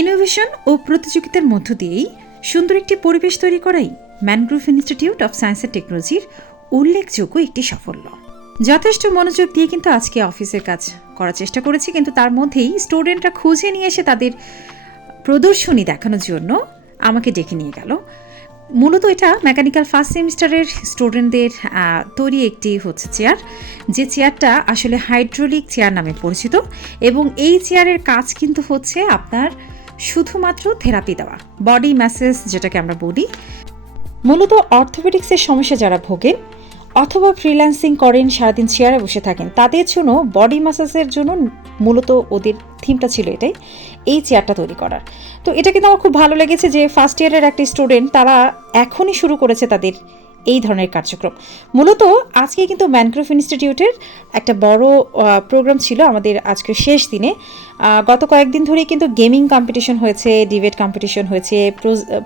Innovation ও প্রতিযোগিতার মধ্য দিয়েই সুন্দর একটি পরিবেশ তৈরি করাই mangrove institute of science and টেকনোলজির উল্লেখযোগ্য একটি সাফল্য। যথেষ্ট মনোযোগ দিয়ে কিন্তু আজকে অফিসের কাজ করার চেষ্টা করেছি, কিন্তু তার মধ্যেই স্টুডেন্টরা খুঁজে নিয়ে এসে তাদের প্রদর্শনী দেখানোর জন্য আমাকে ডেকে নিয়ে গেল। মূলত এটা মেকানিক্যাল ফার্স্ট সেমিস্টারের স্টুডেন্টদের তৈরি একটি চেয়ার, যে চেয়ারটা আসলে হাইড্রোলিক চেয়ার নামে পরিচিত, এবং এই চেয়ারের কাজ কিন্তু হচ্ছে আপনার শুধুমাত্র থেরাপি দেওয়া, বডি ম্যাসেজ যেটাকে আমরা বলি। মূলত অর্থোপেডিক্সের সমস্যা যারা ভোগেন অথবা ফ্রিল্যান্সিং করেন, সারাদিন চেয়ারে বসে থাকেন, তাদের জন্য বডি ম্যাসাজের জন্য মূলত ওদের থিমটা ছিল এটাই, এই চেয়ারটা তৈরি করার। তো এটা কিন্তু আমার খুব ভালো লেগেছে যে ফার্স্ট ইয়ারের একটা স্টুডেন্ট তারা এখনই শুরু করেছে তাদের এই ধরনের কার্যক্রম। মূলত আজকে কিন্তু ম্যানগ্রোভ ইনস্টিটিউটের একটা বড় প্রোগ্রাম ছিল আমাদের আজকের শেষ দিনে। গত কয়েকদিন ধরেই কিন্তু গেমিং কম্পিটিশন হয়েছে, ডিবেট কম্পিটিশন হয়েছে,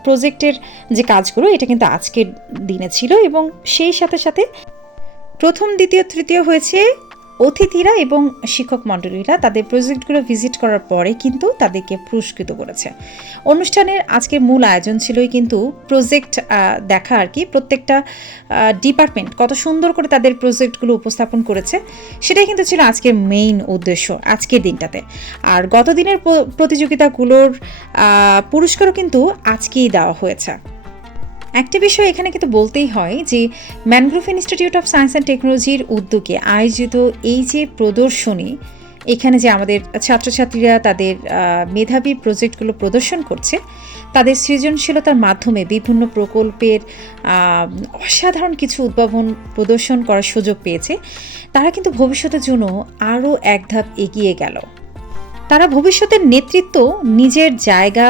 প্রজেক্টের যে কাজগুলো এটা কিন্তু আজকের দিনে ছিল, এবং সেই সাথে সাথে প্রথম, দ্বিতীয়, তৃতীয় হয়েছে অতিথিরা এবং শিক্ষক মণ্ডলীরা তাদের প্রজেক্টগুলো ভিজিট করার পরে কিন্তু তাদেরকে পুরস্কৃত করেছে। অনুষ্ঠানের আজকের মূল আয়োজন ছিলই কিন্তু প্রজেক্ট দেখা আর কি, প্রত্যেকটা ডিপার্টমেন্ট কত সুন্দর করে তাদের প্রজেক্টগুলো উপস্থাপন করেছে, সেটাই কিন্তু ছিল আজকের মেইন উদ্দেশ্য আজকের দিনটাতে। আর গত দিনের প্রতিযোগিতাগুলোর পুরস্কারও কিন্তু আজকেই দেওয়া হয়েছে। একটা বিষয় এখানে কিন্তু বলতেই হয় যে mangrove institute of science and টেকনোলজির উদ্যোগে আয়োজিত এই যে প্রদর্শনী, এখানে যে আমাদের ছাত্রছাত্রীরা তাদের মেধাবী প্রজেক্টগুলো প্রদর্শন করছে, তাদের সৃজনশীলতার মাধ্যমে বিভিন্ন প্রকল্পের অসাধারণ কিছু উদ্ভাবন প্রদর্শন করার সুযোগ পেয়েছে, তারা কিন্তু ভবিষ্যতের জন্য আরও এক ধাপ এগিয়ে গেল। তারা ভবিষ্যতের নেতৃত্ব নিজের জায়গা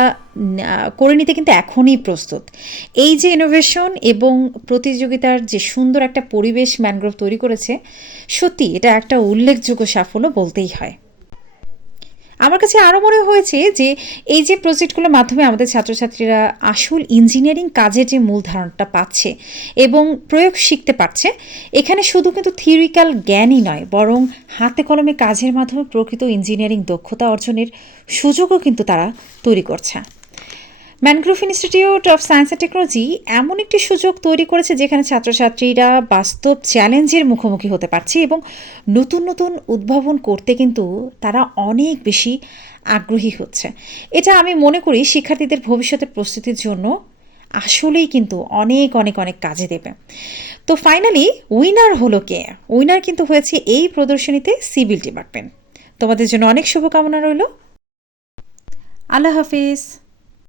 করে নিতে কিন্তু এখনই প্রস্তুত। এই যে ইনোভেশন এবং প্রতিযোগিতার যে সুন্দর একটা পরিবেশ ম্যানগ্রোভ তৈরি করেছে, সত্যি এটা একটা উল্লেখযোগ্য সাফল্য বলতেই হয়। আমার কাছে আরও মনে হয়েছে যে এই যে প্রজেক্টগুলোর মাধ্যমে আমাদের ছাত্রছাত্রীরা আসল ইঞ্জিনিয়ারিং কাজের যে মূল ধারণাটা পাচ্ছে এবং প্রয়োগ শিখতে পারছে, এখানে শুধু কিন্তু থিওরিক্যাল জ্ঞানই নয়, বরং হাতে কলমে কাজের মাধ্যমে প্রকৃত ইঞ্জিনিয়ারিং দক্ষতা অর্জনের সুযোগও কিন্তু তারা তৈরি করছে। Mangrove institute of science and technology এমন একটি সুযোগ তৈরি করেছে যেখানে ছাত্রছাত্রীরা বাস্তব চ্যালেঞ্জের মুখোমুখি হতে পারছে এবং নতুন নতুন উদ্ভাবন করতে কিন্তু তারা অনেক বেশি আগ্রহী হচ্ছে। এটা আমি মনে করি শিক্ষার্থীদের ভবিষ্যতের প্রস্তুতির জন্য আসলেই কিন্তু অনেক অনেক অনেক কাজে দেবে। তো ফাইনালি উইনার হলো কে? উইনার কিন্তু হয়েছে এই প্রদর্শনীতে সিভিল ডিপার্টমেন্ট। তোমাদের জন্য অনেক শুভকামনা রইল। আল্লাহ হাফিজ।